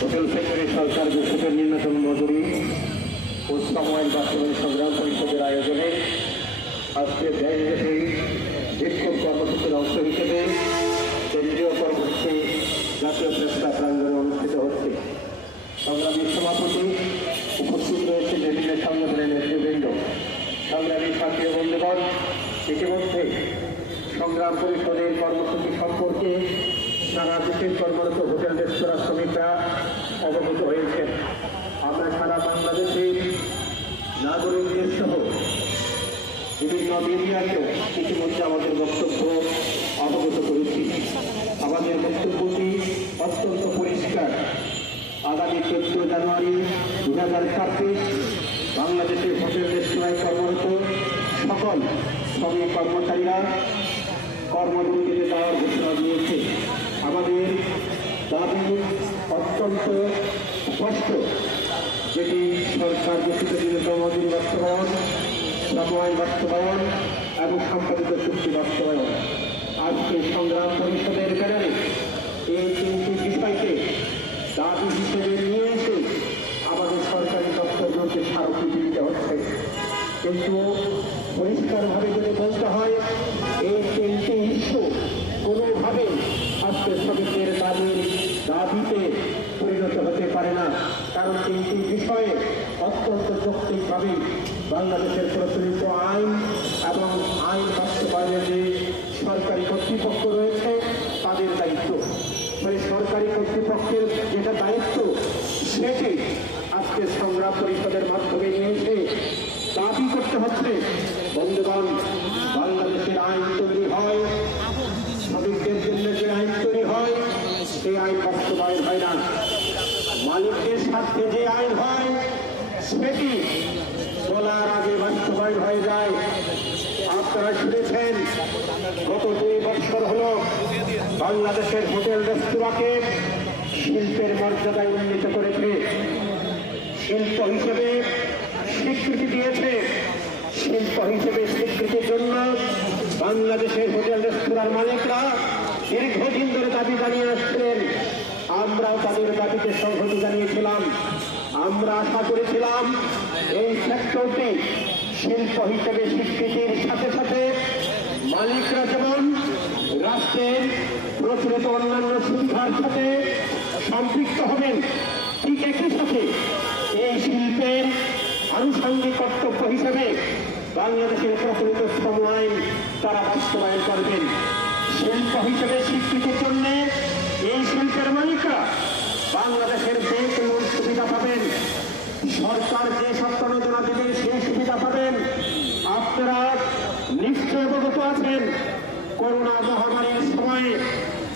Hotel সেক্টরে সরকার ঘোষিত ন্যূনতম মজুরি ও সময়ের বাস্তবায়ন সংগ্রাম পরিষদের আয়োজনে আজকে দেশব্যাপী বিক্ষোভ কর্মসূচির অংশ হিসেবে কেন্দ্রীয় কর্মসূচি জাতীয় প্রেসক্লাব প্রাঙ্গণে অনুষ্ঠিত হচ্ছে। সংগ্রামী সভাপতি, উপস্থিত রয়েছে বিভিন্ন সংগঠনের নেতৃবৃন্দ, সংগ্রামী সাথী বন্ধুগণ। ইতিমধ্যে সংগ্রাম পরিষদের কর্মসূচি সম্পর্কে সারা দেশের কর্মরত হোটেল রেস্তোরাঁ শ্রমিকরা অবগত হয়েছেন। আমরা সারা বাংলাদেশের নাগরিকদের সহ বিভিন্ন মিডিয়াকেও ইতিমধ্যে আমাদের বক্তব্য অবগত করেছি। আমাদের বক্তব্যটি অত্যন্ত পরিষ্কার। আগামী 14 জানুয়ারি 2026 বাংলাদেশের হোটেল রেস্তোরাঁয় কর্মরত সকল শ্রমিক কর্মচারীরা কর্মবিরতিতে যাওয়ার ঘোষণা দিয়েছে। আমাদের দাবি অত্যন্ত স্পষ্ট, যেটি সরকার ঘোষিত ন্যূনতম মজুরি বাস্তবায়ন, সময় বাস্তবায়ন এবং সম্পাদিত চুক্তি বাস্তবায়ন। আজকে সংগ্রাম পরিষদের ব্যানারে এই তিনটি বিষয়কে দাবি হিসেবে নিয়ে এসে আমাদের সরকারি দপ্তরগুলোকে স্মারকলিপি দিতে হচ্ছে। কিন্তু পরিষ্কারভাবে যদি বলতে হয়, এই তিনটি ইস্যু কোনোভাবে আজকে শ্রমিকদের দাবিতে পরিণত হতে পারে না। কারণ তিনটি বিষয়ে অত্যন্ত যৌক্তিকভাবে বাংলাদেশের প্রচলিত আইন এবং আইন বাস্তবায়নের যে সরকারি কর্তৃপক্ষ রয়েছে তাদের দায়িত্ব। সরকারি কর্তৃপক্ষের যেটা দায়িত্ব সেটি আজকে সংগ্রাম পরিষদের মাধ্যমে নিয়ে এসে দাবি করতে হচ্ছে। বন্ধুগণ, বাংলাদেশের আইন তৈরি হয়, শ্রমিকদের জন্য যে আইন তৈরি হয় সেই আইন বাস্তবায়ন হয় না। মালিকদের স্বার্থে যে আইন হয় সেটি বলার আগে বাস্তবায়ন হয়ে যায়। আপনারা শুনেছেন, গত 2 বছর হল বাংলাদেশের হোটেল রেস্তোরাঁকে শিল্পের মর্যাদায় উন্নীত করেছে, শিল্প হিসেবে স্বীকৃতি দিয়েছে। শিল্প হিসেবে স্বীকৃতির জন্য বাংলাদেশের হোটেল রেস্তোরাঁর মালিকরা দীর্ঘদিন ধরে দাবি জানিয়ে আসছিলেন। আমরাও তাদের দাবিতে সংহতি জানিয়েছিলাম। আমরা আশা করেছিলাম এই সেক্টরটি শিল্প হিসেবে স্বীকৃতির সাথে সাথে মালিকরা যেমন রাষ্ট্রের প্রচলিত অন্যান্য সুবিধার সাথে সম্পৃক্ত হবেন, ঠিক একই সাথে এই শিল্পের আনুষঙ্গিক কর্তব্য হিসেবে বাংলাদেশের প্রচলিত শ্রম আইন তারা বাস্তবায়ন করবেন। শিল্প হিসেবে স্বীকৃতির জন্য এই শিল্পের মালিকরা বাংলাদেশের যে কোনো সুবিধা পাবেন, সরকার যে সব প্রণোদনা দেবে সেই সুবিধা পাবেন। আপনারা নিশ্চয় অবগত আছেন, করোনা মহামারীর সময়ে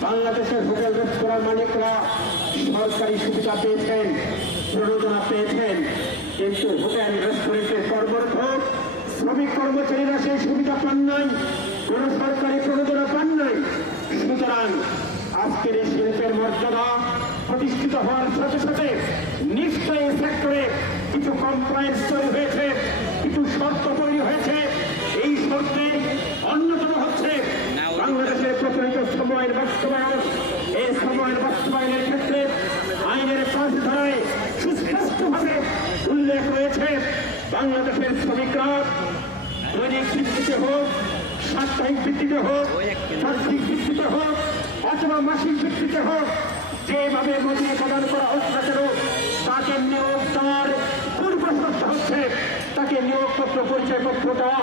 বাংলাদেশের হোটেল রেস্তোরাঁর মালিকরা সরকারি সুবিধা পেয়েছেন, প্রণোদনা পেয়েছেন। কিন্তু হোটেল রেস্টুরেন্টের কর্মরত শ্রমিক কর্মচারীরা সেই সুবিধা পান নাই, কোন সরকারি প্রণোদনা পান নাই। সুতরাং আজকের এই শিল্পের মর্যাদা প্রতিষ্ঠিত হওয়ার সাথে সাথে নিশ্চয়ই সেক্টরে কিছু কমপ্লায়েন্স তৈরি হয়েছে, কিছু শর্ত তৈরি হয়েছে। এই শর্তের অন্যতম হচ্ছে বাংলাদেশের প্রচলিত সময়ের বাস্তবায়ন। এই সময়ের বাস্তবায়নের ক্ষেত্রে আইনের 5 ধারায় সুস্পষ্টভাবে উল্লেখ রয়েছে, বাংলাদেশের শ্রমিকরা দৈনিক ভিত্তিতে হোক, সাপ্তাহিক ভিত্তিতে হোক, বার্ষিক ভিত্তিতে হোক অথবা মাসিক ভিত্তিতে হোক, যেভাবে মজুরি প্রদান করা হোক না কেন, তাকে নিয়োগ দেওয়ার পূর্ব শর্ত হচ্ছে তাকে নিয়োগপত্র, পরিচয়পত্র দেওয়া।